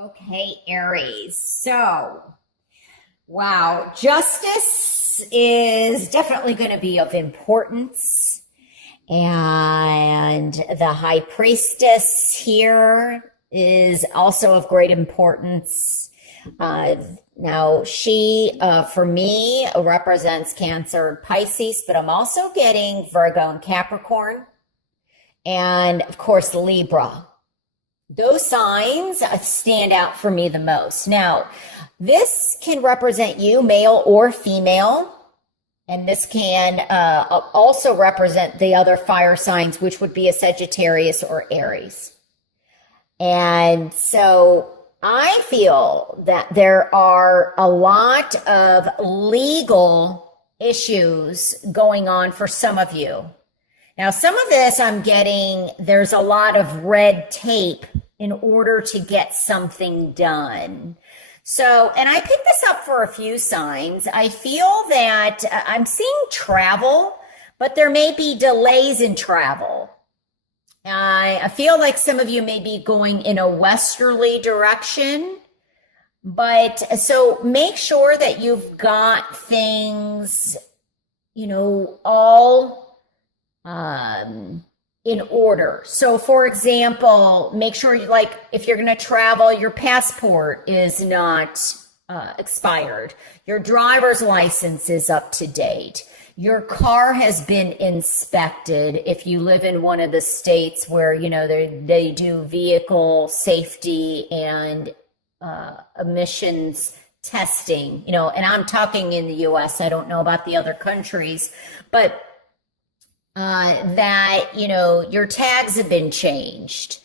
Okay, Aries. So, wow, justice is definitely going to be of importance. And the high priestess here is also of great importance. Uh, Now, she, for me, represents Cancer and Pisces, but I'm also getting Virgo and Capricorn, and of course, Libra. Those signs stand out for me the most. Now, this can represent you, male or female, and this can also represent the other fire signs, which would be a Sagittarius or Aries. And so I feel that there are a lot of legal issues going on for some of you. Now, some of this I'm getting, there's a lot of red tape in order to get something done. So, and I picked this up for a few signs. I feel that I'm seeing travel, but there may be delays in travel. I feel like some of you may be going in a westerly direction, but so make sure that you've got things, all in order. So, for example, make sure if you're going to travel, your passport is not expired. Your driver's license is up to date. Your car has been inspected if you live in one of the states where, they do vehicle safety and emissions testing, and I'm talking in the US. I don't know about the other countries, but that, your tags have been changed.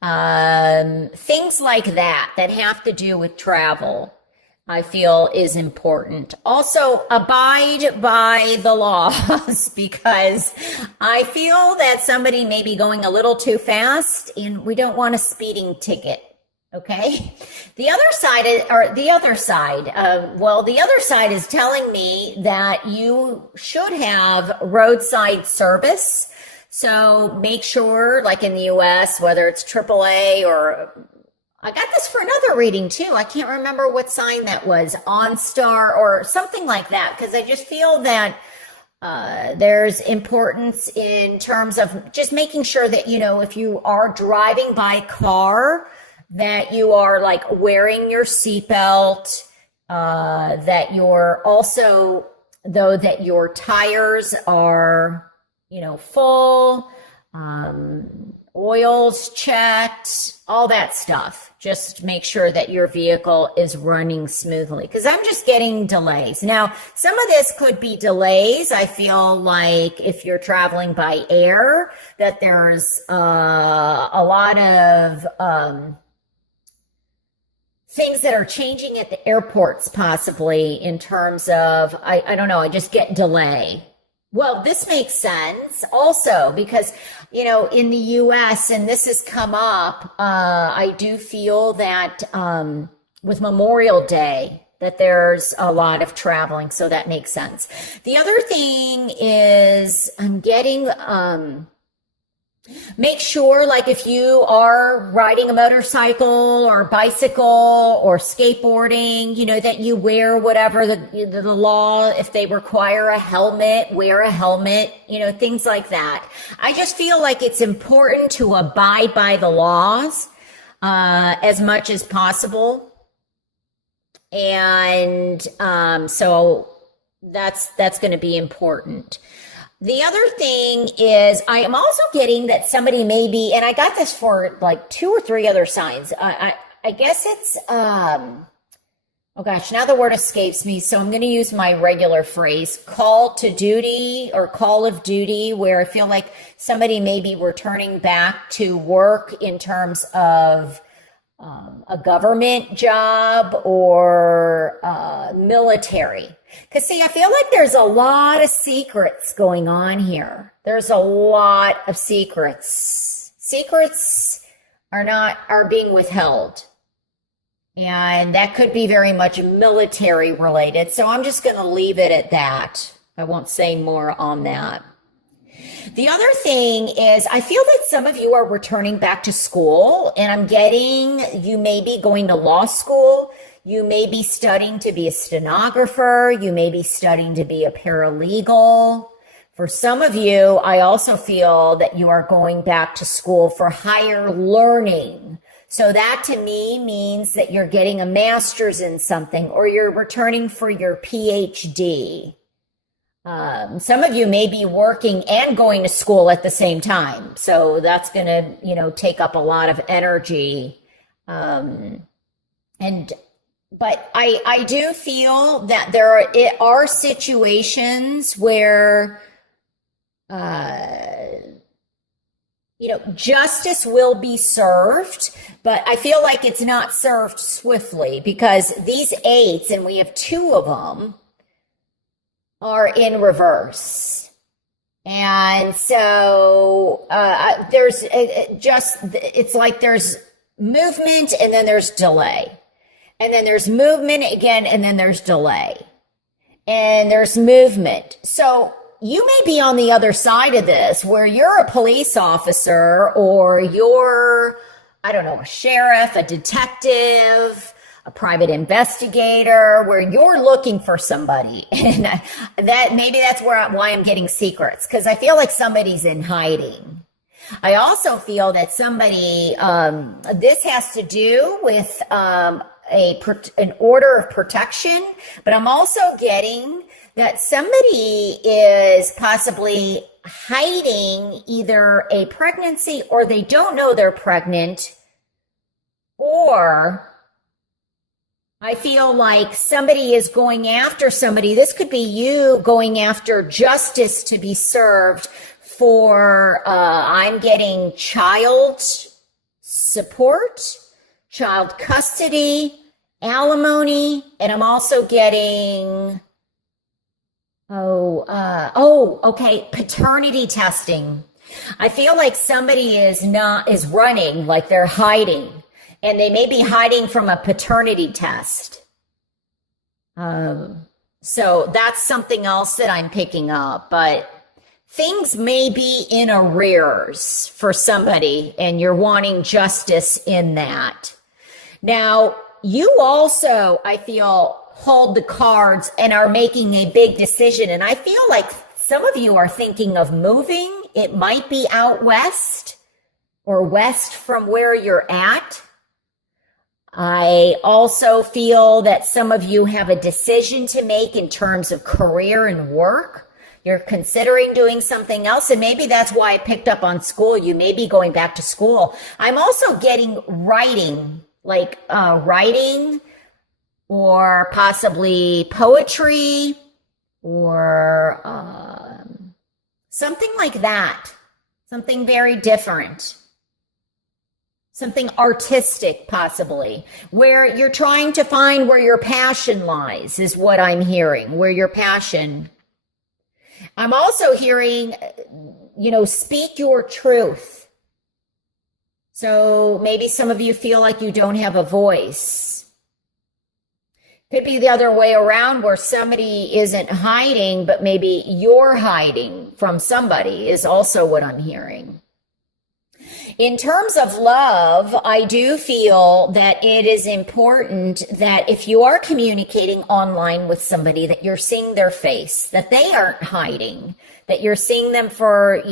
Things like that have to do with travel, I feel is important. Also, abide by the laws because I feel that somebody may be going a little too fast and we don't want a speeding ticket. Okay. The other side is telling me that you should have roadside service. So make sure, like in the US, whether it's AAA or I got this for another reading too. I can't remember what sign that was, OnStar or something like that, because I just feel that there's importance in terms of just making sure that, if you are driving by car, that you are wearing your seatbelt, that you're also, though, that your tires are, full, oils checked, all that stuff. Just make sure that your vehicle is running smoothly because I'm just getting delays. Now, some of this could be delays. I feel like if you're traveling by air, that there's a lot of things that are changing at the airports, possibly in terms of, I don't know, I just get delay. Well, this makes sense also because, in the US, and this has come up, I do feel that with Memorial Day, that there's a lot of traveling. So that makes sense. The other thing is I'm getting, make sure, if you are riding a motorcycle or bicycle or skateboarding, that you wear whatever the law, if they require a helmet, wear a helmet, things like that. I just feel like it's important to abide by the laws as much as possible. And so that's going to be important. The other thing is I am also getting that somebody may be, and I got this for 2 or 3 other signs. I guess it's, oh gosh, now the word escapes me. So I'm going to use my regular phrase, call to duty or call of duty, where I feel like somebody may be returning back to work in terms of a government job or military. Because see, I feel like there's a lot of secrets going on here. There's a lot of secrets. Secrets are being withheld. And that could be very much military related. So I'm just going to leave it at that. I won't say more on that. The other thing is, I feel that some of you are returning back to school, and I'm getting you may be going to law school. You may be studying to be a stenographer. You may be studying to be a paralegal. For some of you, I also feel that you are going back to school for higher learning. So that to me means that you're getting a master's in something, or you're returning for your PhD. Some of you may be working and going to school at the same time. So that's going to, take up a lot of energy. But I do feel that there are situations where, justice will be served, but I feel like it's not served swiftly because these eights, and we have two of them, are in reverse. And so it's like there's movement and then there's delay. And then there's movement again and then there's delay. And there's movement. So you may be on the other side of this where you're a police officer or you're, I don't know, a sheriff, a detective, a private investigator, where you're looking for somebody. And that's why I'm getting secrets, because I feel like somebody's in hiding. I also feel that somebody, this has to do with an order of protection, but I'm also getting that somebody is possibly hiding either a pregnancy, or they don't know they're pregnant, or I feel like somebody is going after somebody. This could be you going after justice to be served for, I'm getting child support, child custody, alimony, and I'm also getting, paternity testing. I feel like somebody is running, like they're hiding. And they may be hiding from a paternity test. So that's something else that I'm picking up. But things may be in arrears for somebody, and you're wanting justice in that. Now, you also, I feel, hold the cards and are making a big decision. And I feel like some of you are thinking of moving. It might be out west or west from where you're at. I also feel that some of you have a decision to make in terms of career and work. You're considering doing something else, and maybe that's why I picked up on school. You may be going back to school. I'm also getting writing, like writing, or possibly poetry, or something like that. Something very different. Something artistic, possibly, where you're trying to find where your passion lies, is what I'm hearing, where your passion. I'm also hearing, speak your truth. So maybe some of you feel like you don't have a voice. Could be the other way around, where somebody isn't hiding, but maybe you're hiding from somebody, is also what I'm hearing. In terms of love, I do feel that it is important that if you are communicating online with somebody, that you're seeing their face, that they aren't hiding, that you're seeing them for,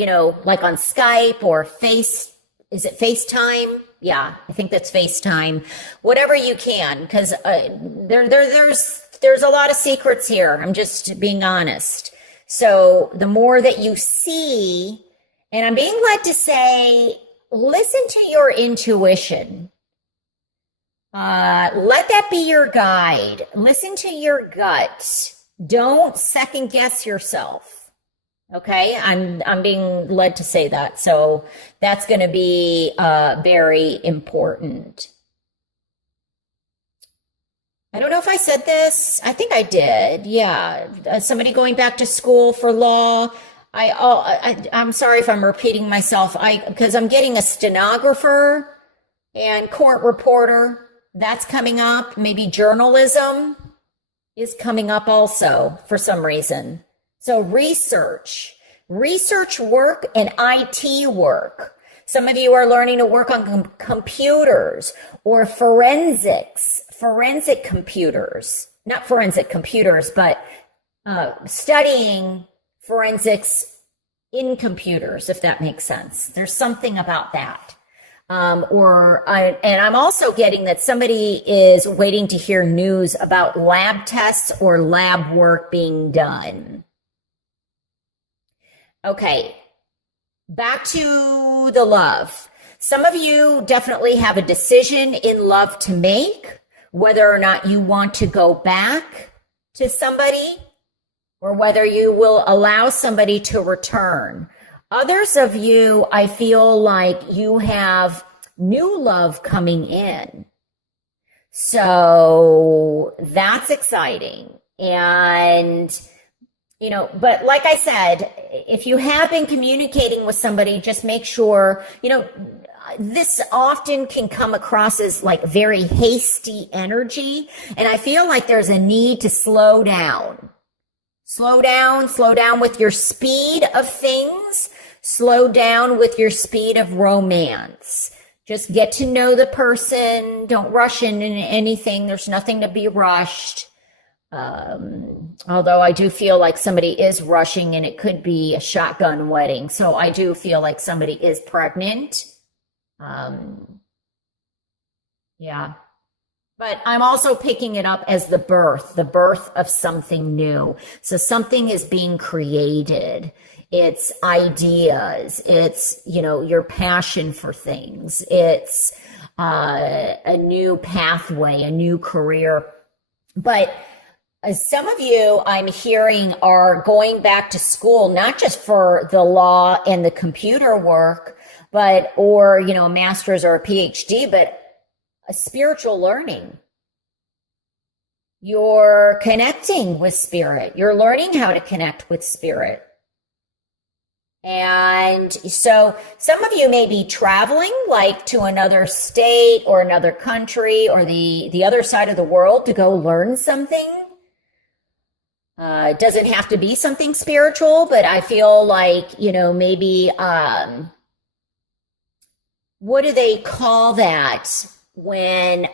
like on Skype or is it FaceTime? Yeah, I think that's FaceTime. Whatever you can, because there's a lot of secrets here. I'm just being honest. So the more that you see, and I'm being led to say, listen to your intuition. Let that be your guide. Listen to your gut. Don't second guess yourself. Okay, I'm being led to say that. So that's going to be very important. I don't know if I said this. I think I did. Yeah, somebody going back to school for law. I'm sorry if I'm repeating myself. Because I'm getting a stenographer and court reporter. That's coming up. Maybe journalism is coming up also for some reason. So research, research work and IT work. Some of you are learning to work on computers or forensic computers, not forensic computers, but studying forensics in computers, if that makes sense. There's something about that. And I'm also getting that somebody is waiting to hear news about lab tests or lab work being done. Okay, back to the love. Some of you definitely have a decision in love to make, whether or not you want to go back to somebody or whether you will allow somebody to return. Others of you, I feel like you have new love coming in. So that's exciting. And, you know, but like I said, if you have been communicating with somebody, just make sure, you know, this often can come across as like very hasty energy. And I feel like there's a need to slow down. Slow down with your speed of things. Slow down with your speed of romance. Just get to know the person. Don't rush into anything. There's nothing to be rushed. Although I do feel like somebody is rushing and it could be a shotgun wedding. So I do feel like somebody is pregnant. Yeah. But I'm also picking it up as the birth of something new. So something is being created. It's ideas. It's, you know, your passion for things. It's a new pathway, a new career. But some of you I'm hearing are going back to school, not just for the law and the computer work, but, or, you know, a master's or a PhD, but a spiritual learning. You're connecting with spirit. You're learning how to connect with spirit. And so some of you may be traveling like to another state or another country or the other side of the world to go learn something. It doesn't have to be something spiritual, but I feel like, you know, maybe, what do they call that when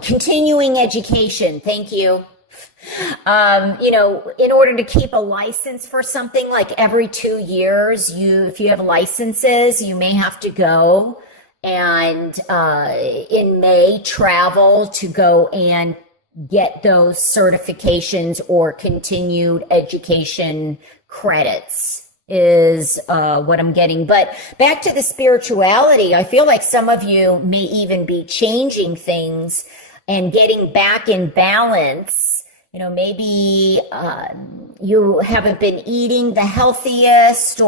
continuing education. Thank you. You know, in order to keep a license for something, like every 2 years, if you have licenses, you may have to go and in May travel to go and get those certifications or continued education credits is what I'm getting. But back to the spirituality, I feel like some of you may even be changing things and getting back in balance. You know, maybe you haven't been eating the healthiest,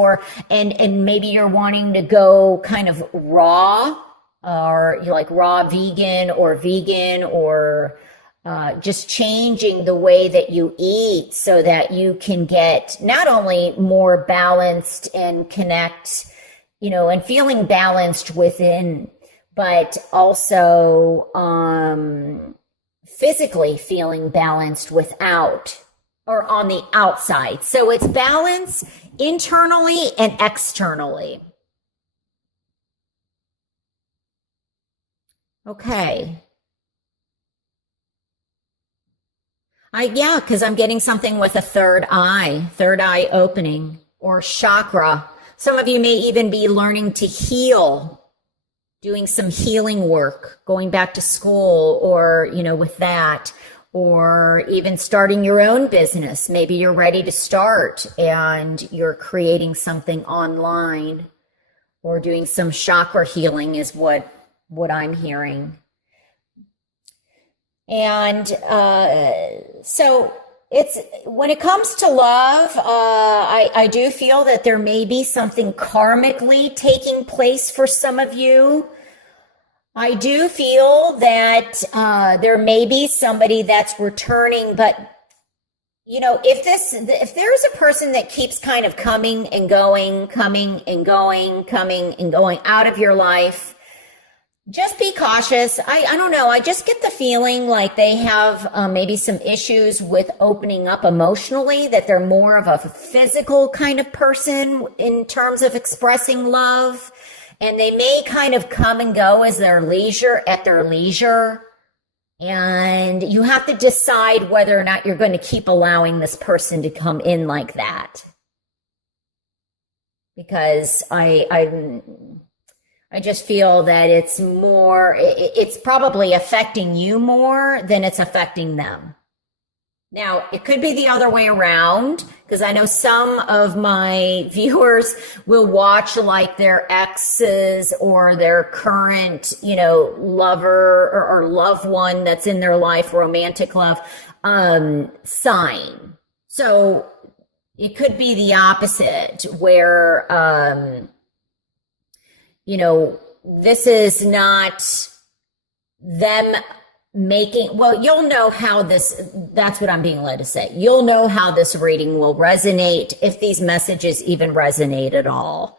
and maybe you're wanting to go kind of raw, or you're like raw vegan, or just changing the way that you eat so that you can get not only more balanced and connect, you know, and feeling balanced within, but also physically feeling balanced without or on the outside. So it's balance internally and externally. Okay. Because I'm getting something with a third eye opening or chakra. Some of you may even be learning to heal, doing some healing work, going back to school, or, you know, with that, or even starting your own business. Maybe you're ready to start and you're creating something online, or doing some chakra healing is what I'm hearing. And so it's, when it comes to love, I do feel that there may be something karmically taking place for some of you. I do feel that there may be somebody that's returning, but, you know, if there's a person that keeps kind of coming and going out of your life, Just be cautious. I don't know. I just get the feeling like they have maybe some issues with opening up emotionally, that they're more of a physical kind of person in terms of expressing love. And they may kind of come and go as at their leisure. And you have to decide whether or not you're going to keep allowing this person to come in like that. Because I just feel that it's probably affecting you more than it's affecting them. Now, it could be the other way around, because I know some of my viewers will watch like their exes or their current, lover or loved one that's in their life, romantic love, sign. So it could be the opposite where, this is not them you'll know how that's what I'm being led to say. You'll know how this reading will resonate, if these messages even resonate at all.